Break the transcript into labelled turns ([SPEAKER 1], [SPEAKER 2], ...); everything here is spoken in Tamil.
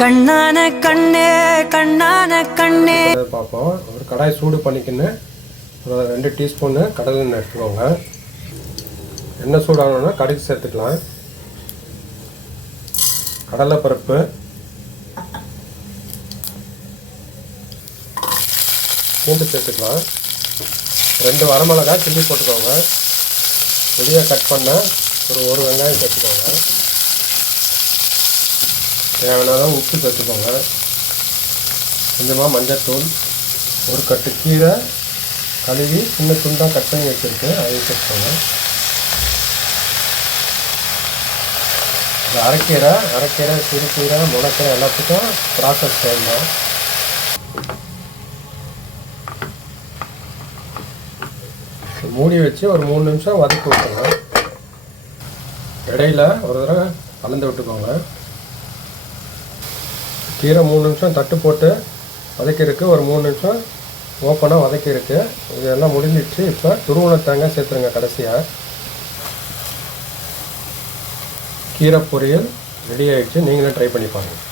[SPEAKER 1] கண்ணான கண்ணே கண்ணான கண்ணே.
[SPEAKER 2] பார்ப்போம். ஒரு கடாய் சூடு பண்ணிக்கின்னு ஒரு ரெண்டு டீஸ்பூனு கடலை எண்ணெய் எடுத்துக்கோங்க. எண்ணெய் சூடானோன்னா கடுகு சேர்த்துக்கலாம். கடலைப்பருப்பு பூண்டு சேர்த்துக்கலாம். ரெண்டு வரமிளகாய் சில்லி போட்டுக்கோங்க. வெளியே கட் பண்ண ஒரு ஒரு வெங்காயம் சேர்த்துக்கோங்க. தேவையான உப்பு சேர்த்துக்கோங்க. கொஞ்சமாக மஞ்சள்தூள் ஒரு கட்டு கீரை கழுவி சின்ன துண்டாக கட் பண்ணி வச்சுருக்கேன். அதை சேர்த்துக்கோங்க. இந்த அரைக்கீரை அரைக்கீரை சிறுகீரை முளைக்கீரை எல்லாத்துக்கும் ப்ராசஸ் தேவைதான் மூடி வச்சு ஒரு மூணு நிமிஷம் வதக்கி விட்டுருங்க. இடையில ஒரு தடவை கலந்து விட்டுக்கோங்க. கீரை மூணு நிமிஷம் தட்டு போட்டு வதக்கிருக்கு ஒரு மூணு நிமிஷம் ஓப்பனாக வதக்கியிருக்கு. இதெல்லாம் முடிஞ்சிடுச்சு. இப்போ துருவன தேங்காய் சேர்த்துருங்க கடைசியாக கீரை பொரியல் ரெடி ஆகிடுச்சு நீங்களே ட்ரை பண்ணி பாருங்கள்